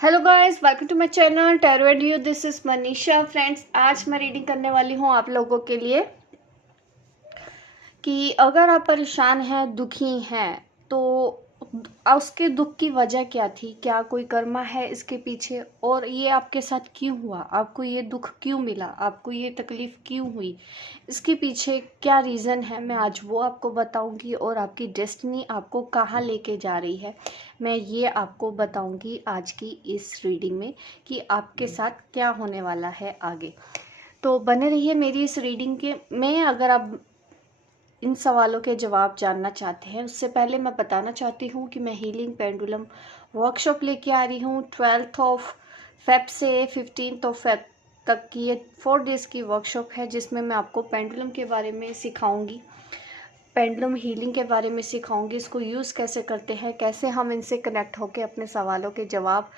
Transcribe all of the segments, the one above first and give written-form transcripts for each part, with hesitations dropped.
Hello guys, welcome to my channel tarot and you. This is Manisha. Friends, आज मैं reading करने वाली हूँ आप लोगों के लिए कि अगर आप परेशान हैं, दुखी हैं, तो उसके दुख की वजह क्या थी, क्या कोई कर्मा है इसके पीछे, और ये आपके साथ क्यों हुआ, आपको ये दुख क्यों मिला, आपको ये तकलीफ क्यों हुई, इसके पीछे क्या रीज़न है, मैं आज वो आपको बताऊंगी। और आपकी डेस्टिनी आपको कहाँ लेके जा रही है, मैं ये आपको बताऊंगी आज की इस रीडिंग में कि आपके साथ क्या होने वाला है आगे। तो बने रहिए मेरी इस रीडिंग के में। अगर आप इन सवालों के जवाब जानना चाहते हैं, उससे पहले मैं बताना चाहती हूँ कि मैं हीलिंग पेंडुलम वर्कशॉप लेके आ रही हूँ 12 ऑफ फेब से 15 ऑफ फेब तक की। ये 4 डेज़ की वर्कशॉप है जिसमें मैं आपको पेंडुलम के बारे में सिखाऊंगी, पेंडुलम हीलिंग के बारे में सिखाऊंगी, इसको यूज़ कैसे करते हैं, कैसे हम इनसे कनेक्ट होकर अपने सवालों के जवाब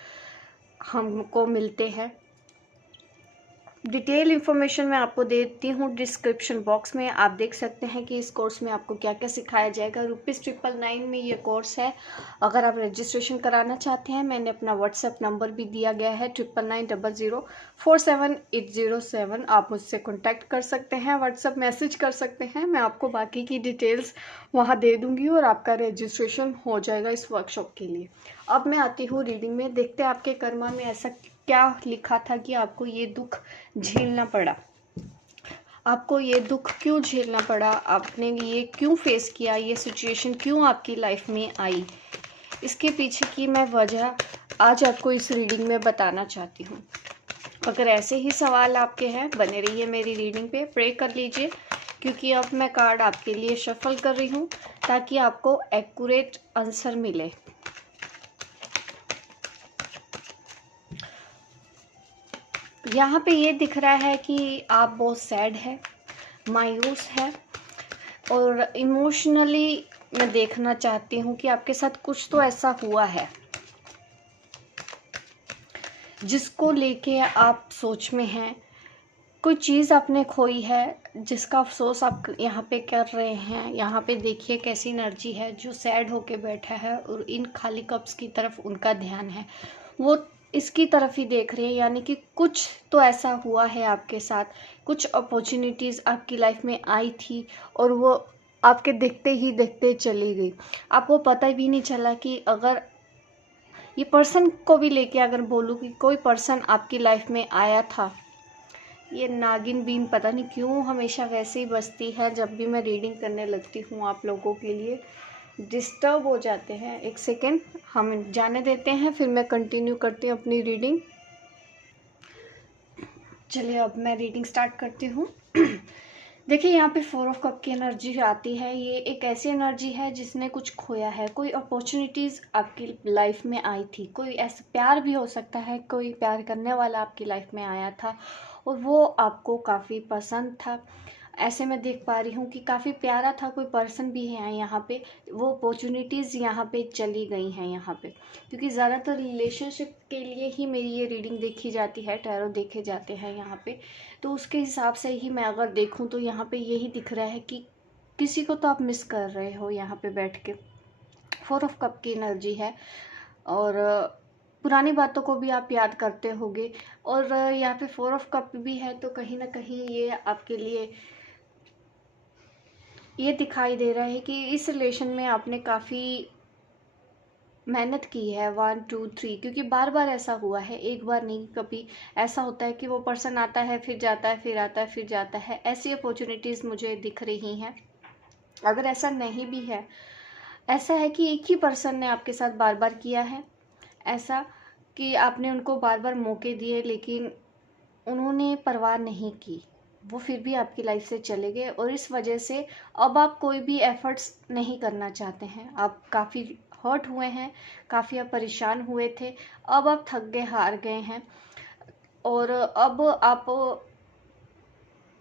हमको मिलते हैं। डिटेल इन्फॉर्मेशन मैं आपको देती हूँ डिस्क्रिप्शन बॉक्स में। आप देख सकते हैं कि इस कोर्स में आपको क्या क्या सिखाया जाएगा। ₹999 में ये कोर्स है। अगर आप रजिस्ट्रेशन कराना चाहते हैं, मैंने अपना व्हाट्सएप नंबर भी दिया गया है 9990047807। आप मुझसे कॉन्टैक्ट कर सकते हैं, व्हाट्सएप मैसेज कर सकते हैं, मैं आपको बाकी की डिटेल्स वहाँ दे दूँगी और आपका रजिस्ट्रेशन हो जाएगा इस वर्कशॉप के लिए। अब मैं आती हूँ रीडिंग में। देखते हैं आपके कर्मा में ऐसा क्या लिखा था कि आपको ये दुख झेलना पड़ा, आपको ये दुख क्यों झेलना पड़ा, आपने ये क्यों फेस किया, ये सिचुएशन क्यों आपकी लाइफ में आई, इसके पीछे की मैं वजह आज आपको इस रीडिंग में बताना चाहती हूँ। अगर ऐसे ही सवाल आपके हैं, बने रहिए मेरी रीडिंग पे, प्रे कर लीजिए, क्योंकि अब मैं कार्ड आपके लिए शफल कर रही हूँ ताकि आपको एक्यूरेट आंसर मिले। यहाँ पे ये दिख रहा है कि आप बहुत सैड है, मायूस है, और इमोशनली मैं देखना चाहती हूँ कि आपके साथ कुछ तो ऐसा हुआ है जिसको लेके आप सोच में हैं। कोई चीज़ आपने खोई है जिसका अफसोस आप यहाँ पे कर रहे हैं। यहाँ पे देखिए कैसी एनर्जी है, जो सैड होके बैठा है और इन खाली कप्स की तरफ उनका ध्यान है, वो इसकी तरफ ही देख रहे हैं। यानी कि कुछ तो ऐसा हुआ है आपके साथ, कुछ अपॉर्चुनिटीज़ आपकी लाइफ में आई थी और वो आपके देखते ही देखते चली गई। आपको पता भी नहीं चला कि अगर ये पर्सन को भी लेके अगर बोलूँ कि कोई पर्सन आपकी लाइफ में आया था। ये नागिन बीन पता नहीं क्यों हमेशा वैसे ही बजती है जब भी मैं रीडिंग करने लगती हूँ। आप लोगों के लिए डिस्टर्ब हो जाते हैं। एक सेकेंड हम जाने देते हैं, फिर मैं कंटिन्यू करती हूँ अपनी रीडिंग। चलिए अब मैं रीडिंग स्टार्ट करती हूँ। देखिए यहाँ पे 4 ऑफ कप की एनर्जी आती है। ये एक ऐसी एनर्जी है जिसने कुछ खोया है, कोई अपॉर्चुनिटीज़ आपकी लाइफ में आई थी, कोई ऐसा प्यार भी हो सकता है, कोई प्यार करने वाला आपकी लाइफ में आया था और वो आपको काफ़ी पसंद था। ऐसे मैं देख पा रही हूँ कि काफ़ी प्यारा था, कोई पर्सन भी है यहाँ पे, वो अपॉर्चुनिटीज़ यहाँ पे चली गई हैं यहाँ पे, क्योंकि ज़्यादातर रिलेशनशिप के लिए ही मेरी ये रीडिंग देखी जाती है, टैरो देखे जाते हैं यहाँ पे। तो उसके हिसाब से ही मैं अगर देखूँ तो यहाँ पे यही दिख रहा है कि किसी को तो आप मिस कर रहे हो यहाँ पे बैठ के। 4 ऑफ कप की एनर्जी है और पुरानी बातों को भी आप याद करते होगे। और यहाँ पे 4 ऑफ कप भी है, तो कहीं ना कहीं ये आपके लिए ये दिखाई दे रहा है कि इस रिलेशन में आपने काफ़ी मेहनत की है। 1 2 3, क्योंकि बार बार ऐसा हुआ है, एक बार नहीं, कभी ऐसा होता है कि वो पर्सन आता है फिर जाता है, फिर आता है फिर जाता है। ऐसी अपॉर्चुनिटीज़ मुझे दिख रही हैं। अगर ऐसा नहीं भी है, ऐसा है कि एक ही पर्सन ने आपके साथ बार बार किया है ऐसा, कि आपने उनको बार बार मौके दिए लेकिन उन्होंने परवाह नहीं की, वो फिर भी आपकी लाइफ से चले गए। और इस वजह से अब आप कोई भी एफर्ट्स नहीं करना चाहते हैं। आप काफ़ी हर्ट हुए हैं, काफ़ी आप परेशान हुए थे, अब आप थक गए, हार गए हैं और अब आप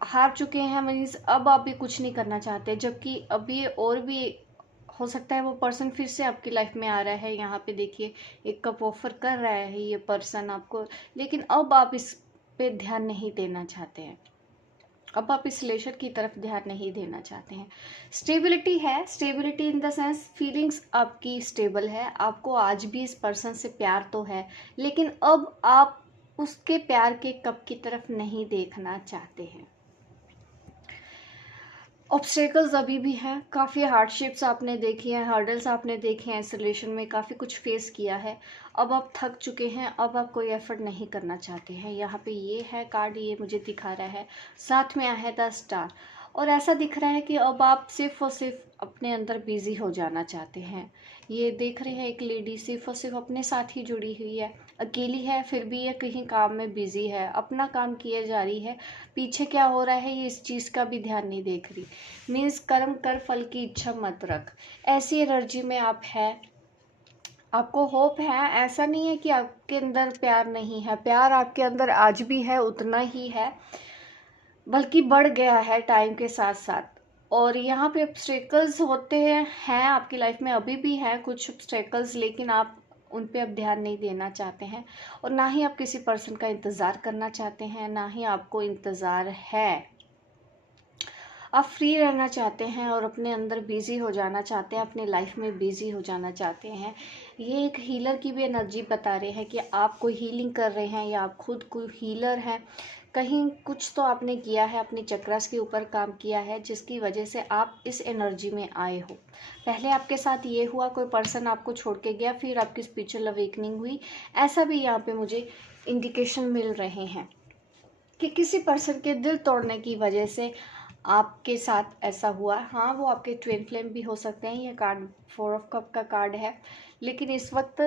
हार चुके हैं। मीन्स अब आप भी कुछ नहीं करना चाहते, जबकि अभी और भी हो सकता है वो पर्सन फिर से आपकी लाइफ में आ रहा है। यहाँ पे देखिए एक कप ऑफर कर रहा है ये पर्सन आपको, लेकिन अब आप इस पे ध्यान नहीं देना चाहते हैं। अब आप इस रिलेशन की तरफ ध्यान नहीं देना चाहते हैं। स्टेबिलिटी है, stability in the sense feelings आपकी स्टेबल है, आपको आज भी इस पर्सन से प्यार तो है, लेकिन अब आप उसके प्यार के कप की तरफ नहीं देखना चाहते हैं। ऑब्स्टेकल्स अभी भी हैं, काफ़ी हार्डशिप्स आपने देखी हैं, हर्डल्स आपने देखे हैं, इस रिलेशन में काफ़ी कुछ फेस किया है। अब आप थक चुके हैं, अब आप कोई एफर्ट नहीं करना चाहते हैं। यहाँ पे ये है कार्ड, ये मुझे दिखा रहा है, साथ में आया है द स्टार, और ऐसा दिख रहा है कि अब आप सिर्फ और सिर्फ अपने अंदर बिजी हो जाना चाहते हैं। ये देख रहे हैं एक लेडी सिर्फ और सिर्फ अपने साथ ही जुड़ी हुई है, अकेली है, फिर भी ये कहीं काम में बिजी है, अपना काम किए जा रही है, पीछे क्या हो रहा है ये इस चीज़ का भी ध्यान नहीं देख रही। मीन्स कर्म कर फल की इच्छा मत रख, ऐसी एनर्जी में आप है, आपको होप है। ऐसा नहीं है कि आपके अंदर प्यार नहीं है, प्यार आपके अंदर आज भी है, उतना ही है, बल्कि बढ़ गया है टाइम के साथ साथ। और यहाँ पे ऑब्स्टेकल्स होते हैं आपकी लाइफ में, अभी भी हैं कुछ ऑब्स्टेकल्स, लेकिन आप उन पे अब ध्यान नहीं देना चाहते हैं, और ना ही आप किसी पर्सन का इंतज़ार करना चाहते हैं, ना ही आपको इंतज़ार है। आप फ्री रहना चाहते हैं और अपने अंदर बिजी हो जाना चाहते हैं, अपनी लाइफ में बिजी हो जाना चाहते हैं। ये एक हीलर की भी एनर्जी बता रहे हैं कि आप कोई हीलिंग कर रहे हैं या आप खुद कोई हीलर हैं। कहीं कुछ तो आपने किया है, अपनी चक्रास के ऊपर काम किया है, जिसकी वजह से आप इस एनर्जी में आए हो। पहले आपके साथ ये हुआ, कोई पर्सन आपको छोड़ के गया, फिर आपकी स्पिरिचुअल अवेकनिंग हुई। ऐसा भी यहाँ पे मुझे इंडिकेशन मिल रहे हैं कि किसी पर्सन के दिल तोड़ने की वजह से आपके साथ ऐसा हुआ। हाँ, वो आपके ट्विन फ्लेम भी हो सकते हैं। ये कार्ड 4 ऑफ कप का कार्ड है, लेकिन इस वक्त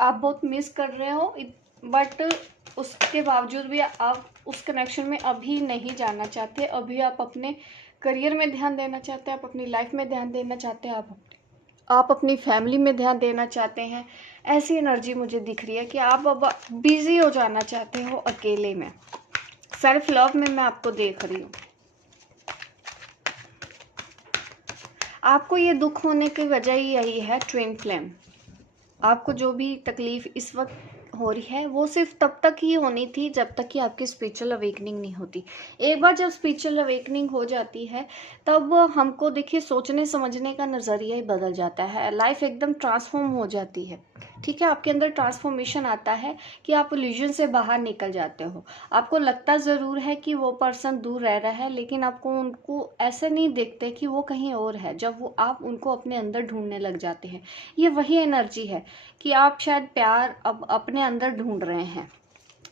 आप बहुत मिस कर रहे हो, बट उसके बावजूद भी आप उस कनेक्शन में अभी नहीं जाना चाहते। अभी आप अपने करियर में ध्यान देना चाहते हैं, आप अपनी लाइफ में ध्यान देना चाहते हैं, आप अपनी फैमिली में ध्यान देना चाहते हैं। ऐसी एनर्जी मुझे दिख रही है कि आप अब बिजी हो जाना चाहते हो अकेले में, सेल्फ लव में मैं आपको देख रही हूँ। आपको ये दुख होने की वजह ही यही है, ट्विन फ्लेम। आपको जो भी तकलीफ इस वक्त हो रही है वो सिर्फ तब तक ही होनी थी जब तक कि आपकी स्पिरिचुअल अवेकनिंग नहीं होती। एक बार जब स्पिरिचुअल अवेकनिंग हो जाती है तब हमको देखिए सोचने समझने का नज़रिया ही बदल जाता है, लाइफ एकदम ट्रांसफॉर्म हो जाती है। ठीक है, आपके अंदर ट्रांसफॉर्मेशन आता है कि आप इल्यूजन से बाहर निकल जाते हो। आपको लगता ज़रूर है कि वो पर्सन दूर रह रहा है, लेकिन आपको उनको ऐसे नहीं देखते कि वो कहीं और है, जब वो आप उनको अपने अंदर ढूंढने लग जाते हैं। ये वही एनर्जी है कि आप शायद प्यार अब अपने अंदर ढूंढ रहे हैं।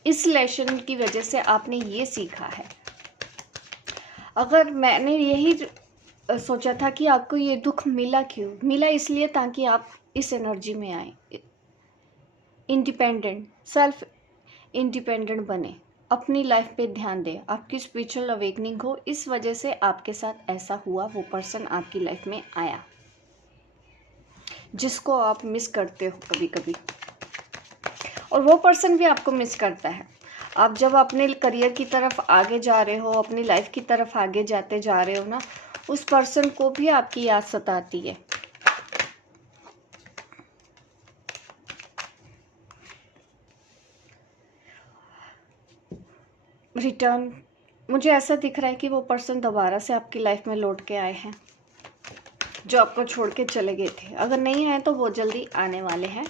इस लेसन की वजह से आपने ये सीखा है। अगर मैंने यही सोचा था कि आपको ये दुख मिला, क्यों मिला? इसलिए ताकि आप इस एनर्जी में आए, इंडिपेंडेंट, सेल्फ इंडिपेंडेंट बने, अपनी लाइफ पे ध्यान दें, आपकी स्पिरिचुअल अवेकनिंग हो। इस वजह से आपके साथ ऐसा हुआ, वो पर्सन आपकी लाइफ में आया जिसको आप मिस करते हो कभी कभी, और वो पर्सन भी आपको मिस करता है। आप जब अपने करियर की तरफ आगे जा रहे हो, अपनी लाइफ की तरफ आगे जाते जा रहे हो ना, उस पर्सन को भी आपकी याद सताती है। रिटर्न, मुझे ऐसा दिख रहा है कि वो पर्सन दोबारा से आपकी लाइफ में लौट के आए हैं जो आपको छोड़ के चले गए थे। अगर नहीं आए तो वो जल्दी आने वाले हैं,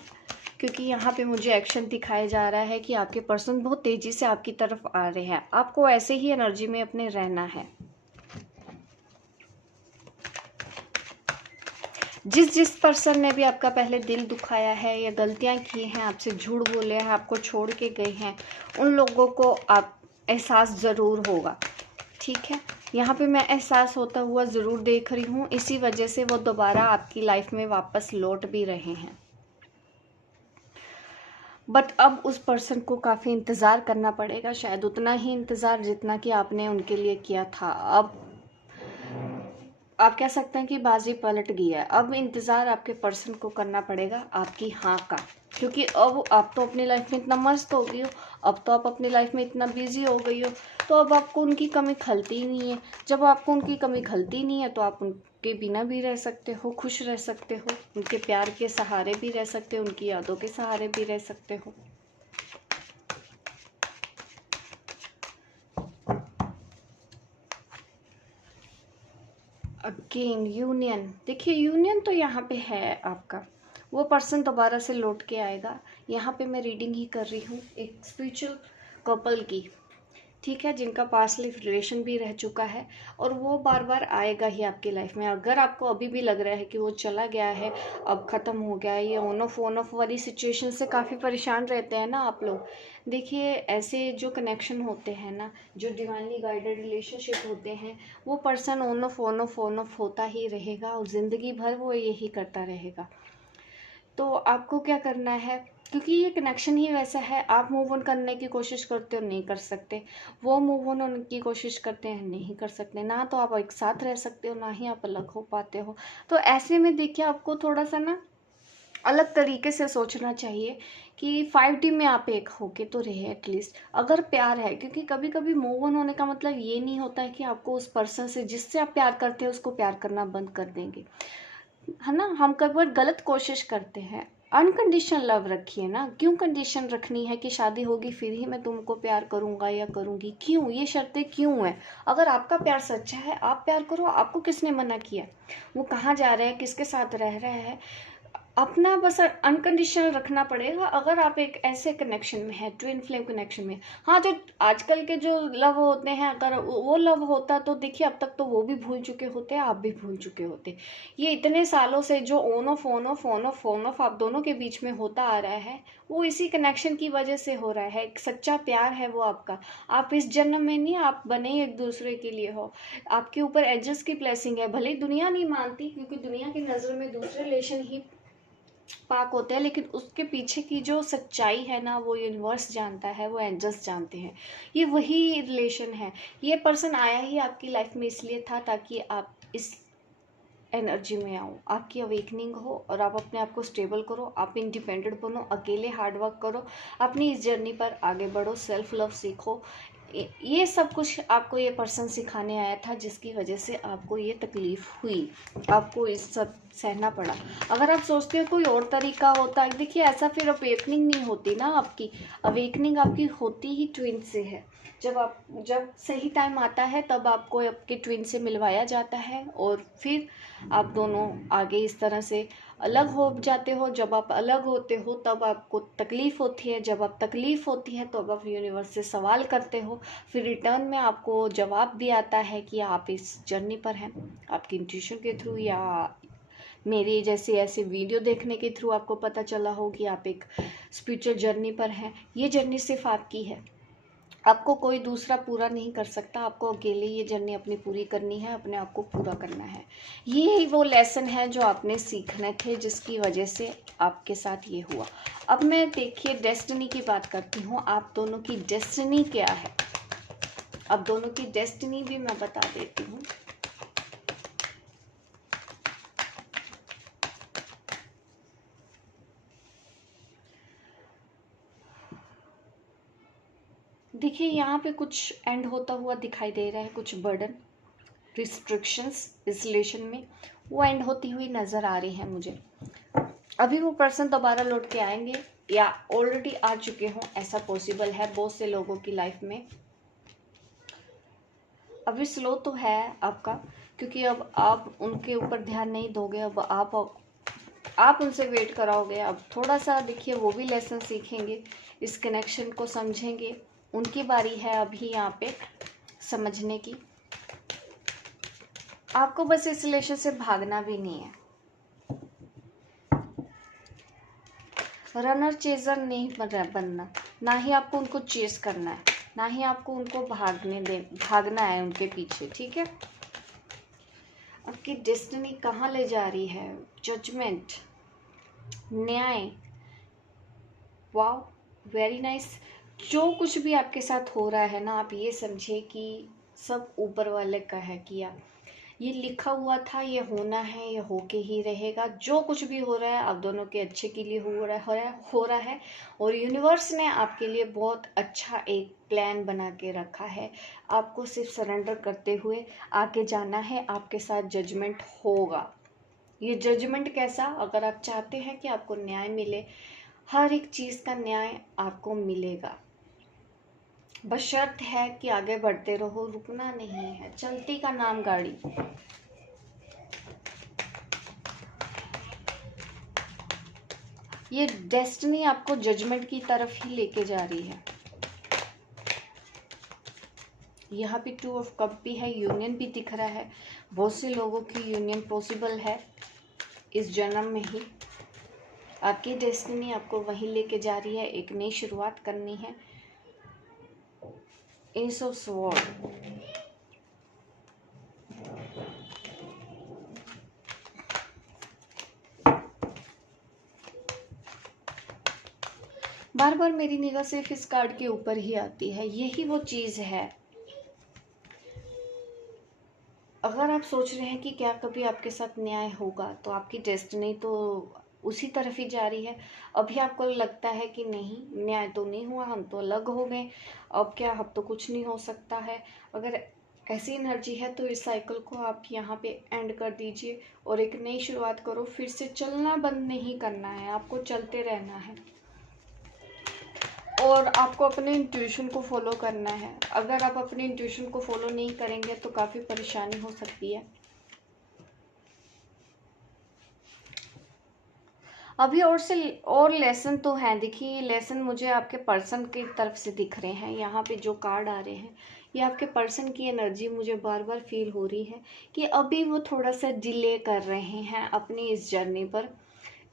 क्योंकि यहाँ पे मुझे एक्शन दिखाया जा रहा है कि आपके पर्सन बहुत तेज़ी से आपकी तरफ आ रहे हैं। आपको ऐसे ही एनर्जी में अपने रहना है। जिस पर्सन ने भी आपका पहले दिल दुखाया है या गलतियाँ की हैं, आपसे झूठ बोले हैं, आपको छोड़ के गए हैं, उन लोगों को आप एहसास ज़रूर होगा। ठीक है, यहाँ पे मैं एहसास होता हुआ ज़रूर देख रही हूँ, इसी वजह से वो दोबारा आपकी लाइफ में वापस लौट भी रहे हैं। बट अब उस पर्सन को काफ़ी इंतज़ार करना पड़ेगा, शायद उतना ही इंतज़ार जितना कि आपने उनके लिए किया था। अब आप कह सकते हैं कि बाजी पलट गई है। अब इंतज़ार आपके पर्सन को करना पड़ेगा आपकी हाँ का, क्योंकि अब आप तो अपनी लाइफ में इतना मस्त हो गई हो, अब तो आप अपनी लाइफ में इतना बिजी हो गई हो, तो अब आपको उनकी कमी खलती ही नहीं है। जब आपको उनकी कमी खलती नहीं है तो आप उनके बिना भी रह सकते हो, खुश रह सकते हो, उनके प्यार के सहारे भी रह सकते हो, उनकी यादों के सहारे भी रह सकते हो। अगेन यूनियन, देखिए यूनियन तो यहाँ पे है आपका, वो पर्सन दोबारा से लौट के आएगा। यहाँ पे मैं रीडिंग ही कर रही हूँ एक स्पिरिचुअल कपल की, ठीक है, जिनका पास्ट लाइफ रिलेशन भी रह चुका है और वो बार बार आएगा ही आपकी लाइफ में। अगर आपको अभी भी लग रहा है कि वो चला गया है, अब ख़त्म हो गया है, ये ऑन ऑफ वाली सिचुएशन से काफ़ी परेशान रहते हैं ना आप लोग, देखिए ऐसे जो कनेक्शन होते हैं ना, जो डिवाइनली गाइडेड रिलेशनशिप होते हैं, वो पर्सन ऑन ऑफ होता ही रहेगा और ज़िंदगी भर वो यही करता रहेगा। तो आपको क्या करना है, क्योंकि ये कनेक्शन ही वैसा है, आप मूव ऑन करने की कोशिश करते हो नहीं कर सकते, वो मूव ऑन होने की कोशिश करते हैं नहीं कर सकते, ना तो आप एक साथ रह सकते हो ना ही आप अलग हो पाते हो। तो ऐसे में देखिए आपको थोड़ा सा ना अलग तरीके से सोचना चाहिए कि 5D में आप एक होके तो रहे एटलीस्ट, अगर प्यार है, क्योंकि कभी कभी मूव ऑन होने का मतलब ये नहीं होता है कि आपको उस पर्सन से जिससे आप प्यार करते हैं उसको प्यार करना बंद कर देंगे, है ना। हम कई बार गलत कोशिश करते हैं। अनकंडीशनल लव रखिए ना, क्यों कंडीशन रखनी है कि शादी होगी फिर ही मैं तुमको प्यार करूंगा या करूंगी, क्यों ये शर्तें क्यों है। अगर आपका प्यार सच्चा है आप प्यार करो, आपको किसने मना किया। वो कहाँ जा रहे हैं, किसके साथ रह रहे हैं, अपना बस अनकंडीशनल रखना पड़ेगा। अगर आप एक ऐसे कनेक्शन में है, ट्विन फ्लेम कनेक्शन में, हाँ जो आजकल के जो लव होते हैं, अगर वो लव होता तो देखिए अब तक तो वो भी भूल चुके होते, आप भी भूल चुके होते। ये इतने सालों से जो ऑन ऑफ आप दोनों के बीच में होता आ रहा है, वो इसी कनेक्शन की वजह से हो रहा है। एक सच्चा प्यार है वो आपका, आप इस जन्म में नहीं, आप बने एक दूसरे के लिए हो। आपके ऊपर एंजल्स की ब्लेसिंग है, भले ही दुनिया नहीं मानती, क्योंकि दुनिया की नज़र में दूसरे रिलेशन ही पाक होते हैं, लेकिन उसके पीछे की जो सच्चाई है ना, वो यूनिवर्स जानता है, वो एंजल्स जानते हैं। ये वही रिलेशन है। ये पर्सन आया ही आपकी लाइफ में इसलिए था ताकि आप इस एनर्जी में आओ, आपकी अवेकनिंग हो और आप अपने आप को स्टेबल करो, आप इंडिपेंडेंट बनो, अकेले हार्ड वर्क करो, अपनी इस जर्नी पर आगे बढ़ो, सेल्फ लव सीखो। ये सब कुछ आपको ये पर्सन सिखाने आया था, जिसकी वजह से आपको ये तकलीफ़ हुई, आपको इस सब सहना पड़ा। अगर आप सोचते हो कोई और तरीका होता है, देखिए ऐसा फिर अवेकनिंग नहीं होती ना आपकी। अवेकनिंग आपकी होती ही ट्विन से है। जब सही टाइम आता है तब आपको आपके ट्विन से मिलवाया जाता है और फिर आप दोनों आगे इस तरह से अलग हो जाते हो। जब आप अलग होते हो तब आपको तकलीफ़ होती है, जब आप तकलीफ़ होती है तो आप यूनिवर्स से सवाल करते हो, फिर रिटर्न में आपको जवाब भी आता है कि आप इस जर्नी पर हैं, आपकी इंट्यूशन के थ्रू या मेरे जैसे ऐसे वीडियो देखने के थ्रू आपको पता चला हो कि आप एक स्पिरिचुअल जर्नी पर हैं। ये जर्नी सिर्फ आपकी है, आपको कोई दूसरा पूरा नहीं कर सकता, आपको अकेले ये जर्नी अपनी पूरी करनी है, अपने आप को पूरा करना है। ये वो लेसन है जो आपने सीखने थे, जिसकी वजह से आपके साथ ये हुआ। अब मैं देखिए डेस्टिनी की बात करती हूँ, आप दोनों की डेस्टिनी क्या है। अब दोनों की डेस्टिनी भी मैं बता देती हूँ। देखिए यहाँ पे कुछ एंड होता हुआ दिखाई दे रहा है, कुछ बर्डन, रिस्ट्रिक्शंस इस रिलेशन में वो एंड होती हुई नज़र आ रही है मुझे। अभी वो पर्सन दोबारा लौट के आएंगे या ऑलरेडी आ चुके हों, ऐसा पॉसिबल है बहुत से लोगों की लाइफ में। अभी स्लो तो है आपका, क्योंकि अब आप उनके ऊपर ध्यान नहीं दोगे, अब आप उनसे वेट कराओगे। अब थोड़ा सा देखिए वो भी लेसन सीखेंगे, इस कनेक्शन को समझेंगे, उनकी बारी है अभी यहाँ पे समझने की। आपको बस इस रिलेशन से भागना भी नहीं है, रनर चेजर नहीं बनना, ना ही आपको उनको चेस करना है, ना ही आपको उनको भागना है उनके पीछे, ठीक है। आपकी डेस्टिनी कहाँ ले जा रही है, जजमेंट, न्याय, वाओ, वेरी नाइस। जो कुछ भी आपके साथ हो रहा है ना, आप ये समझे कि सब ऊपर वाले का है किया, ये लिखा हुआ था, ये होना है, ये होके ही रहेगा। जो कुछ भी हो रहा है आप दोनों के अच्छे के लिए हो रहा है और यूनिवर्स ने आपके लिए बहुत अच्छा एक प्लान बना के रखा है। आपको सिर्फ सरेंडर करते हुए आगे जाना है, आपके साथ जजमेंट होगा। ये जजमेंट कैसा, अगर आप चाहते हैं कि आपको न्याय मिले, हर एक चीज़ का न्याय आपको मिलेगा, बशर्त है कि आगे बढ़ते रहो, रुकना नहीं है, चलती का नाम गाड़ी। ये डेस्टिनी आपको जजमेंट की तरफ ही लेके जा रही है। यहाँ पे 2 ऑफ कप भी है, यूनियन भी दिख रहा है। बहुत से लोगों की यूनियन पॉसिबल है इस जन्म में ही। आपकी डेस्टिनी आपको वहीं लेके जा रही है, एक नई शुरुआत करनी है। एस ऑफ स्वॉर्ड, बार बार मेरी निगाह सिर्फ इस कार्ड के ऊपर ही आती है। यही वो चीज़ है। अगर आप सोच रहे हैं कि क्या कभी आपके साथ न्याय होगा, तो आपकी डेस्टिनी तो उसी तरफ ही जा रही है। अभी आपको लगता है कि नहीं, न्याय तो नहीं हुआ, हम तो अलग हो गए, अब क्या, अब तो कुछ नहीं हो सकता है। अगर ऐसी एनर्जी है तो इस साइकिल को आप यहाँ पे एंड कर दीजिए और एक नई शुरुआत करो। फिर से चलना बंद नहीं करना है, आपको चलते रहना है और आपको अपने इंट्यूशन को फॉलो करना है। अगर आप अपने इंट्यूशन को फॉलो नहीं करेंगे तो काफ़ी परेशानी हो सकती है। अभी और लेसन तो हैं। देखिए, ये लेसन मुझे आपके पर्सन की तरफ से दिख रहे हैं। यहाँ पे जो कार्ड आ रहे हैं, ये आपके पर्सन की एनर्जी मुझे बार बार फील हो रही है कि अभी वो थोड़ा सा डिले कर रहे हैं अपनी इस जर्नी पर,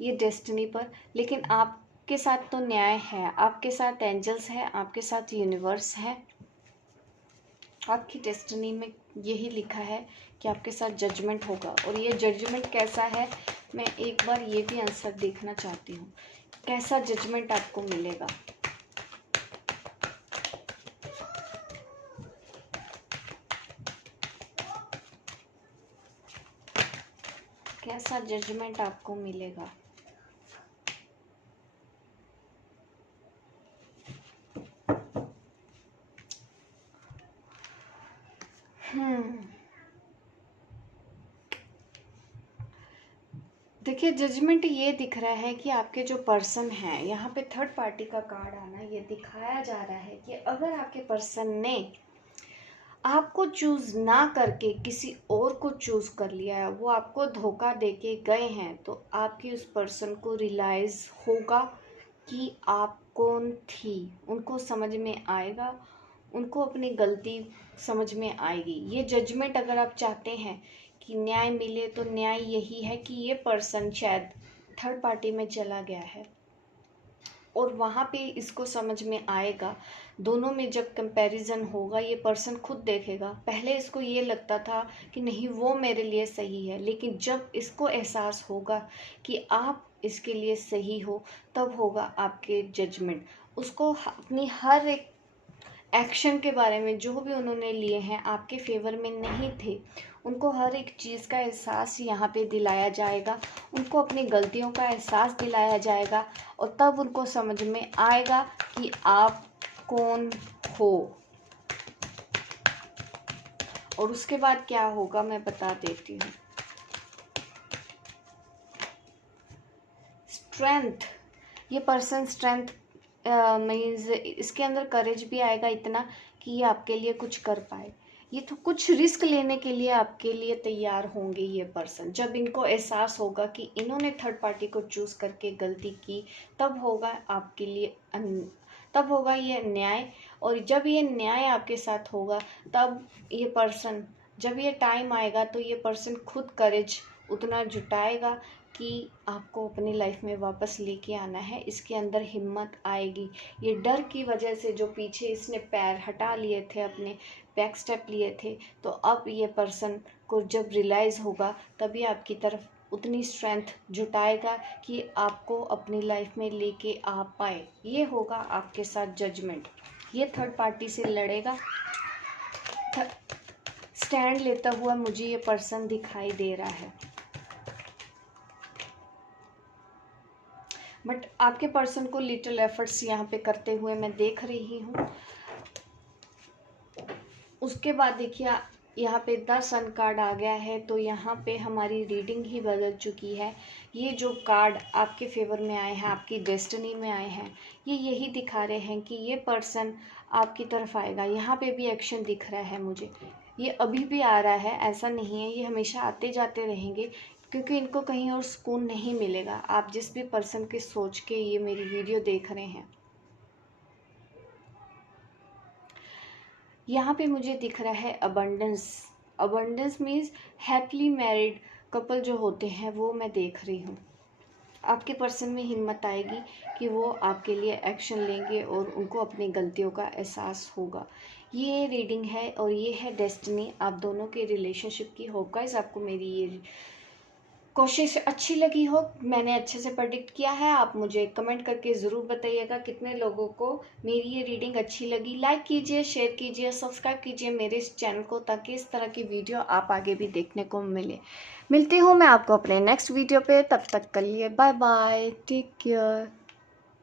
ये डेस्टिनी पर। लेकिन आपके साथ तो न्याय है, आपके साथ एंजल्स है, आपके साथ यूनिवर्स है। आपकी डेस्टिनी में यही लिखा है कि आपके साथ जजमेंट होगा। और ये जजमेंट कैसा है, मैं एक बार ये भी आंसर देखना चाहती हूँ। कैसा जजमेंट आपको मिलेगा? कैसा जजमेंट आपको मिलेगा? देखिए, जजमेंट ये दिख रहा है कि आपके जो पर्सन हैं, यहाँ पे थर्ड पार्टी का कार्ड आना ये दिखाया जा रहा है कि अगर आपके पर्सन ने आपको चूज ना करके किसी और को चूज कर लिया है, वो आपको धोखा देके गए हैं, तो आपकी उस पर्सन को रियलाइज होगा कि आप कौन थी। उनको समझ में आएगा, उनको अपनी गलती समझ में आएगी। ये जजमेंट अगर आप चाहते हैं कि न्याय मिले, तो न्याय यही है कि ये पर्सन शायद थर्ड पार्टी में चला गया है और वहाँ पे इसको समझ में आएगा। दोनों में जब कंपैरिजन होगा, ये पर्सन खुद देखेगा। पहले इसको ये लगता था कि नहीं, वो मेरे लिए सही है, लेकिन जब इसको एहसास होगा कि आप इसके लिए सही हो, तब होगा आपके जजमेंट। उसको अपनी हर एक एक्शन के बारे में, जो भी उन्होंने लिए हैं आपके फेवर में नहीं थे, उनको हर एक चीज़ का एहसास यहाँ पे दिलाया जाएगा। उनको अपनी गलतियों का एहसास दिलाया जाएगा और तब उनको समझ में आएगा कि आप कौन हो। और उसके बाद क्या होगा मैं बता देती हूँ। स्ट्रेंथ, ये पर्सन स्ट्रेंथ मीन्स इसके अंदर करेज भी आएगा इतना कि ये आपके लिए कुछ कर पाए। ये तो कुछ रिस्क लेने के लिए आपके लिए तैयार होंगे ये पर्सन। जब इनको एहसास होगा कि इन्होंने थर्ड पार्टी को चूज करके गलती की, तब होगा आपके लिए तब होगा ये न्याय। और जब ये न्याय आपके साथ होगा, तब ये पर्सन, जब ये टाइम आएगा, तो ये पर्सन खुद करेज उतना जुटाएगा कि आपको अपनी लाइफ में वापस लेके आना है। इसके अंदर हिम्मत आएगी। ये डर की वजह से जो पीछे इसने पैर हटा लिए थे, अपने बैक स्टेप लिए थे, तो अब ये पर्सन को जब रियलाइज़ होगा, तभी आपकी तरफ उतनी स्ट्रेंथ जुटाएगा कि आपको अपनी लाइफ में लेके आ पाए। ये होगा आपके साथ जजमेंट। ये थर्ड पार्टी से लड़ेगा, स्टैंड लेता हुआ मुझे ये पर्सन दिखाई दे रहा है। बट आपके पर्सन को लिटिल एफर्ट्स यहाँ पे करते हुए मैं देख रही हूँ। उसके बाद देखिए, यहाँ पे द सन कार्ड आ गया है, तो यहाँ पे हमारी रीडिंग ही बदल चुकी है। ये जो कार्ड आपके फेवर में आए हैं, आपकी डेस्टिनी में आए हैं, ये यही दिखा रहे हैं कि ये पर्सन आपकी तरफ आएगा। यहाँ पे भी एक्शन दिख रहा है मुझे। ये अभी भी आ रहा है, ऐसा नहीं है, ये हमेशा आते जाते रहेंगे। क्योंकि इनको कहीं और सुकून नहीं मिलेगा। आप जिस भी पर्सन के सोच के ये मेरी वीडियो देख रहे हैं, यहाँ पे मुझे दिख रहा है abundance. Abundance means happily married couple जो होते हैं वो मैं देख रही हूँ। आपके पर्सन में हिम्मत आएगी कि वो आपके लिए एक्शन लेंगे और उनको अपनी गलतियों का एहसास होगा। ये रीडिंग है और ये है डेस्टिनी आप दोनों के रिलेशनशिप की। होप गाइस आपको मेरी ये कोशिश अच्छी लगी हो, मैंने अच्छे से प्रेडिक्ट किया है। आप मुझे कमेंट करके ज़रूर बताइएगा कितने लोगों को मेरी ये रीडिंग अच्छी लगी। लाइक कीजिए, शेयर कीजिए, सब्सक्राइब कीजिए मेरे इस चैनल को, ताकि इस तरह की वीडियो आप आगे भी देखने को मिलती हूँ मैं आपको अपने नेक्स्ट वीडियो पे। तब तक के लिए बाय बाय, टेक केयर।